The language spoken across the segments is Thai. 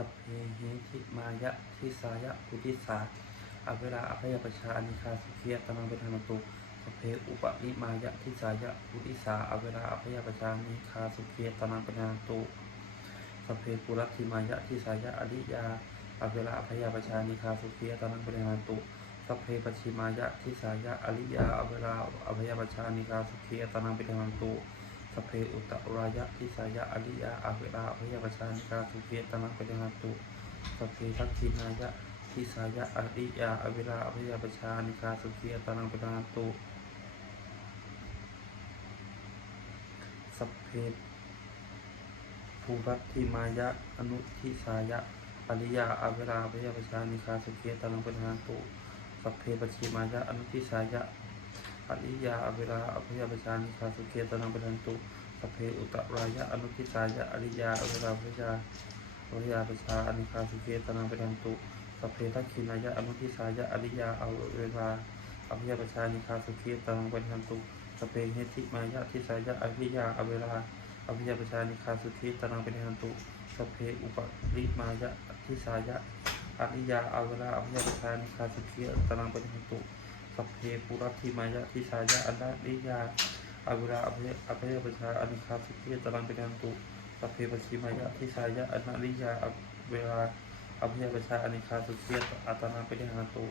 สัพเพเหทิมายะทิสายะปุติสาอเวลาอภัยประชาอนิคาสุขียตมังเปทานตุสัพเพอุปนิมายะทิสายะปุติสาอเวลาอภัยประชาอนิคาสุขียตมังเปทานตุสัพเพปุรัติมายะทิสายะอริยาอเวลาอภัยประชาอนิคาสุขียตมังเปทานตุสัพเพปชิมายะทิสายะอริยาอเวลาอภัยประชาอนิคาสุขียตมังเปทานันตุ สเพอุตตรายะทิสายะอริยาอาเวลาพยาปชานิกาสุเพียตมังเปญนาตุสเพทักขินายะทิสายะอริยาอเวลาพยาปชานิกาสุเพียตมังเปญนาตุสเพภูรัตถิมายะอนุทิสายะอริยาอเวลาพยาปชานิกาสุเพียตมังเปญนาตุสเพปชิมายะอนุทิสายะ อริยาอเวลาอภยปชานิคาสุเกตนังปทันตุสเพอุตรายะอนุทิสายะอริยาอเวลาพยาอภยปชาอนิคาสุเกตนังปทันตุสเพทักขินายะอนุทิสายะอริยาอเวลาอภยปชานิคาสุเกตนังปทันตุสเพเฮติมายะทิสายะอริยาอเวลาอภิยปชานิคาสุเกตนังปทันตุสเพอุปริมายะทิสายะอริยาอเวลาอภิยปชานิคาสุเกตนังปทันตุ สัพเพปุรัติมายะทิสายะอันดาลิยาอาเวลาอภัยอภัยประชาอนิคาสุขีตรังเป็นทันตุสัพเพปชิมายะทิสายะอันดาลิยาเวลาอภัยประชาอนิคาสุขีอัตนาเป็นทันตุ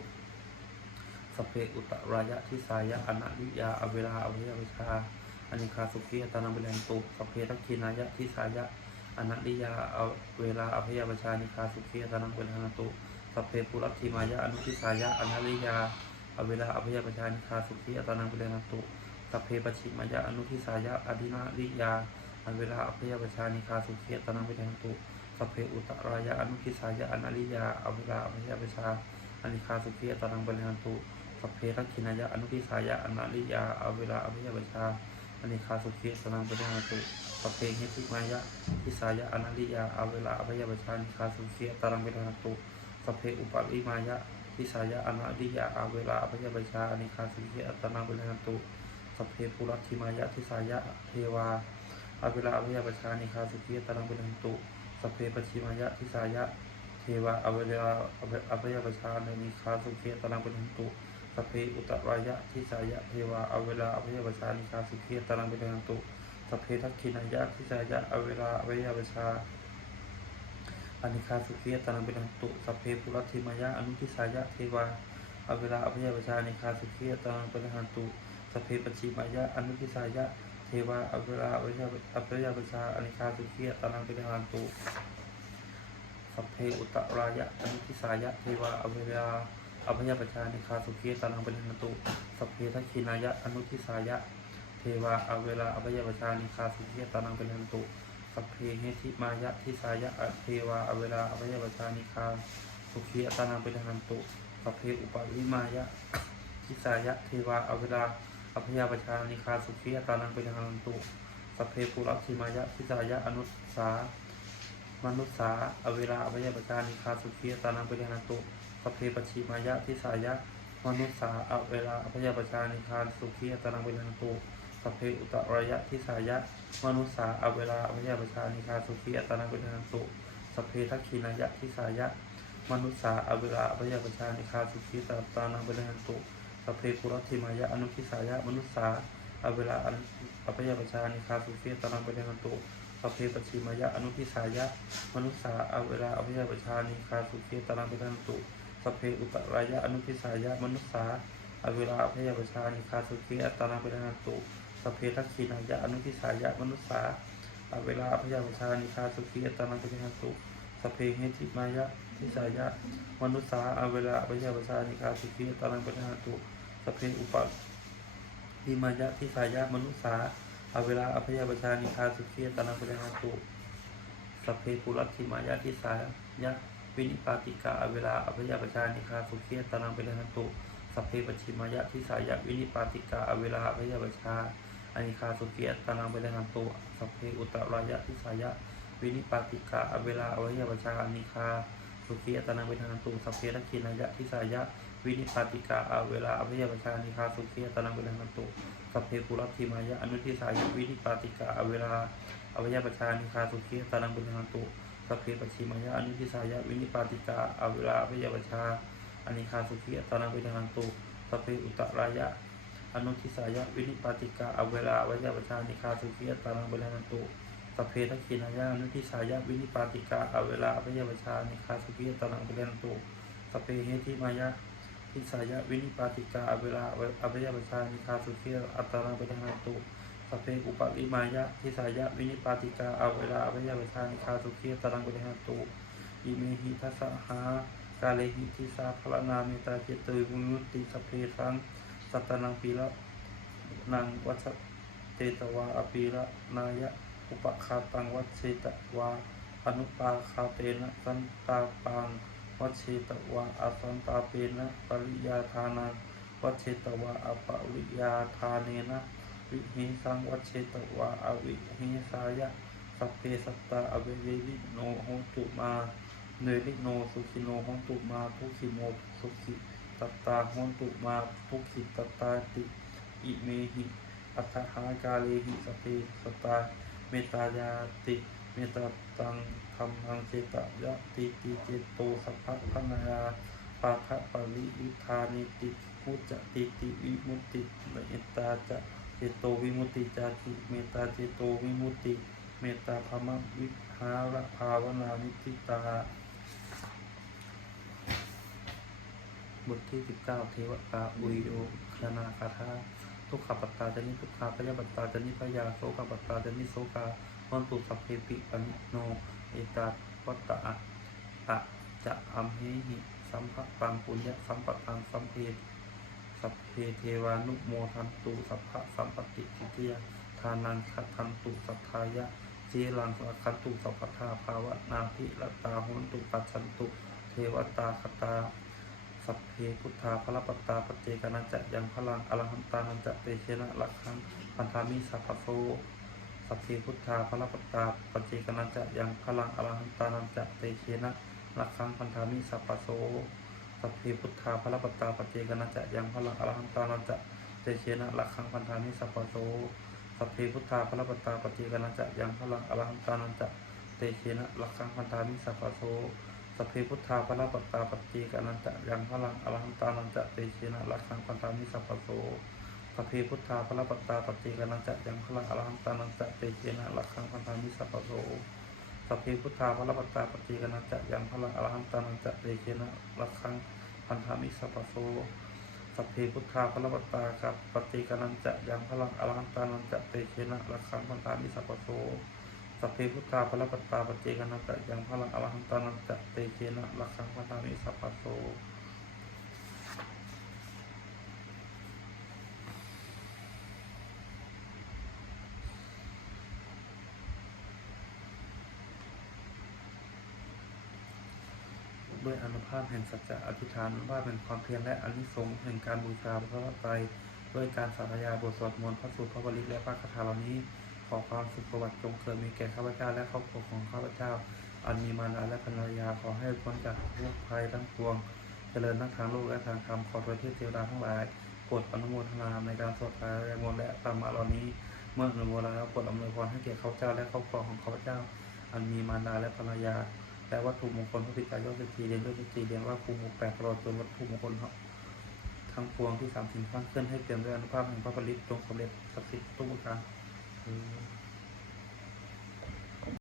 สัพเพอุตรายะทิสายะอนาลิยาอเวลาอภัยประชาอนิคาสุขีอัตนาเป็นทันตุสัพเพทักขินายะทิสายะอนัตลิยาเวลาอภัยประชานิคาสุขีตนังเป็นทันตุสัพเพปุรัติมายะอนุทิสายะอนัตลิยา อเวลาอภัยประชานิคาสุขีอัตนังเปเรนันตุสัพเพปชิมายะอนุทิสายะอดินาริยาอเวลาอภัยประชานิคาสุขีอัตนังเปเรนันตุสัพเพอุตรายะอนุทิสายะอนาริยาอเวลาอภัยประชาอนิคาสุขีอัตนังเปเรนันตุสัพเพทักขินายะอนุทิสายะอนาริยาอเวลาอภัยประชาอนิคาสุขีอัตนังเปเรนันตุสัพเพหิติมายะทิสายะอนาริยาอเวลาอภัยประชานิคาสุขีอัตนังเปเรนันตุสัพเพอุปาริมายะ ทิสายะอนาดิยาอาเวลาอภยบัญชาอนิคาสุขีอัตนาบุญนันตุสัพเพปุรัติมายะทิสายะเทวาอาเวลาอภยบัญชาอนิคาสุขีอัตนาบุญนันตุสัพเพปชิมายะทิสายะเทวาอาเวลาอภยบัญชาอนิคาสุขีอัตนาบุญนันตุสัพเพอุตรายะทิสายะเทวาอาเวลาอภยบัญชาอนิคาสุขีอัตนาบุญนันตุสัพเพทักขินายะทิสายะอาเวลาอภยบัญชา อนิคาสุขียตานังเป็นหันตุสัพเพปุรัติมายะอนุทิสายะเทวาอเวลาอภิยประชาอนิคาสุขียตานังเป็นหันตุสัพเพปชิมายะอนุทิสายะเทวาอเวลาอภิยอภิยประชาอนิคาสุขียตานังเป็นหันตุสัพเพอุตรายะอนุทิสายะเทวาอเวลาอภิยประชาอนิคาสุขียตานังเป็นหันตุสัพเพทักขินายะอนุทิสายะเทวาอเวลาอภิยประชาอนิคาสุขียตานังเป็นหันตุ สัพเพเฮติมายะทิสายะอเทวาอเวลาอภัยปชานิคาสุขีอัตนาเป็นหันตุสัพเพอุปวิมายะทิสายะเทวาอเวลาอภัยปชานิคาสุขีอัตนาเป็นหันตุสัพเพปุรัติมายะทิสายะอนุสามนุษสาอเวลาอภัยปชานิคาสุขีอัตนาเป็นหันตุสัพเพปชิมายะทิสายะมนุษสาอเวลาอภัยปชานิคาสุขีอัตนาเป็นหันตุ สัพเพอุตรายะทิสายะ มนุษาอเวลาอภิยาปชานิคาสุขีอัตนาเป็นทันตุสัพเพทักขินายะทิสายะ มนุษาอเวลาอภิยาปชานิคาสุขีตตานังเป็นทันตุสัพเพปุรัติมายะอนุทิสายะ มนุษาอเวลาอภิยาปชานิคาสุขีตานังเป็นทันตุสัพเพปชิมายะอนุทิสายะ มนุษาอเวลาอภิยาปชานิคาสุขีตานังเป็นทันตุสัพเพอุตรายะอนุทิสายะ มนุษาอเวลาอภิยาปชานิคาสุขีอัตตาเป็นทันตุสั พเพทักขินายะอนุทิสายะมนุษสาอเวลาพยาปชานิคาสุขีอัตมังเป็นหันตุสเพเฮติมายะทิสายะมนุษสาอเวลาพยาปชานิคาสุขีอัตมังเป็นหันตุสเพอุปหิมายะทิสายะมนุษสาอเวลาอภยาปชานิคาสุขีอัตมังเป็นหันตุสเพปุรัติมายะทิสายะวินิปาติกาอเวลาอภยาปชานิคาสุขีอัตมังเป็นหันตุสัพเพปชิมายะทิสายะวินิปาติกาอเวลาพยาปชา อนิคาสุเกียตานังเวลนันตุสัพเพอุตรายะทิสายะ วินิปาติกาอเวลาอวยาปชาอนิคาสุเกียตานังเวลนันตุสัพเพทักขินายะทิสายะ วินิปาติกาอเวลาอวยาปชาอนิคาสุเกียตานังเวลนันตุสัพเพปุรัติมายะอนุทิสายะวินิปาติกาอเวลาอวยาปชาอนิคาสุเกียตานังเวลนันตุสสัพเพปชิมายะอนุทิสายะวินิปาติกาอเวลาพยาบชาอนิคาสุขีอัตนาเวทนันตุสัพเพอุตรายะ อนุทิสายะวินิปาติกาอเวลาวยาบชานิคาสุขีอัตนาเวทนันตุสเพทักขินายะอนุทิสายะวินิปาติกาอเวลาพยาบชานิคาสุขีอัตนาเวทนันตุสเพเหติมายะทิสายะวินิปาติกาอเวลาอเวยปชานิคาสุขีอัตานังเปทนาตุสเพอุปริมายะทิสายะวินิปาติกาอเวลาอเวยปชานิคาสุขีอัตานังเปทนาตุอิเมหิทัสสะหากาเลหิทิสาพระนาเมตาเจตุยมุติสเพสัง สัตนังปีละนังวัชเตตวาอปีละนายะอุปคาตังวัชเชตวาอนุปาคาเตนะสันตาปังวัชเชตวะอสันตาเปนะปริยาทานังวัชเชตวะอปริยาทาเนนะวิหิสังวัชเชตวะอวิหิสายะสัพเพสัตตาอเวเวริโนโหตุมาเนริโนสุขิโนโหตุมาทุกขิโมสุขิ ตตตาโหตุมาทุกขิตตาติอิเมหิอัตถหากาเลหิสเพสัตตาเมตายาติเมตตาตังธรรมังเจตยะติติเจโตสัพพะพนาปาทะปริยุทานิติพุจติติวิมุตติเมตตาจะเจโตวิมุตติจาติเมตตาเจโตวิมุตติ เมตตาพมวิหารภาวนานิติตา บทที่ 19 เทวตาอุยโยคณาคาถาทุกขปัตตาจนิทุกขาพยาปัตตาจนิพยาโสกปัตตาจนิโสกาวันตุสัพเพปิปันโนเอตาวัตตะอะจะอัมเหหิสัมภะปังปุญญะสัมปะตังสัมเพสัพเพเทวานุโมทันตุสัพพะสัมปติทิฏฐิยทานังคัตทันตุสัทธายะเจลังสัคันตุสัพพทาภาวะนาภิรตาโหนตุปัจฉันตุ เทวตาคตา สัพเพพุทธาพระปตตาปเจกนันจะยังพลังอรหันตานันจะเตเชนะลักขังพันธามิสัพพะโสสัพเพพุทธาพระปตตาปเจกนันจะยังพลังอรหันตานันจะเตเชนะลักขังพันธามิสัพพะโสสัพเพพุทธาพระปตตาปเจกนันจะยังพลังอรหันตานันจะเตเชนะลักขังพันธามิสัพพะโสสัพเพพุทธาพระปตตาปเจกนันจะยังพลังอรหันตานันจะเตเชนะลักขังพันธามิสัพพะโส สัพเพพุทธาพระปัตตาปเจกนันจะยังพลังอรหันตานันจะเตเชนะลักขังพันธามิสัพพโสสัพเพพุทธาพระปัตตาปฏิกนันจะยังพลังอรหันตานันจะเตเจนะลักขังพันธามิสัพพโสสัพเพพุทธาพระปัตตาปฏิกนันจะยังพลังอรหันตานันจะเตเจนะลักขังพันธามิสัพพโสสัพเพพุทธาพระปัตตากับปฏิกนันจะยังพลังอรหันตานันจะเตเจนะลักขังพันธามิสัพพโส สัพเพพุทธาพระปัตตาปฏิกนันจะยังพลังอรหันตานันจะเตเจนะลักขังพันธามิสัพพโสด้วยอนุภาพแห่งสัจจะอธิษฐานว่าเป็นความเพียรและอนิสงส์แห่งการบูชาพระรัตนตรัยด้วยการสาธยายบทสวดมนต์พระสูตรพระบริตและพระคาถาเหล่านี้ ขอความสุขสวัสดิ์จงเกิดมีแก่ข้าพเจ้าและครอบครัวของข้าพเจ้า อันมีมารดาและภรรยาขอให้พ้นจากทุกภัยทั้งปวง เจริญทั้งทางโลกและทางธรรมขอโดยเทพเทวดาทั้งหลายโปรดอนุโมทนาในการสวดพระมนต์และธรรมะเหล่านี้ เมื่ออนุโมทนาแล้วโปรดอำนวยพรให้แก่ข้าพเจ้าและครอบครัวของข้าพเจ้า อันมีมารดาและภรรยาและวัตถุมงคลพระพิจารยอดสิทีเรียนด้วยสิทีเรียนว่าภูมิแปดตลอดจนวัตถุมงคลทั้งปวงที่สามสิ่งสร้างขึ้นให้เปลี่ยนด้วยอนุภาพแห่งพระผลิตจงสำเร็จศักดิ์สิทธิ์ทุกประการ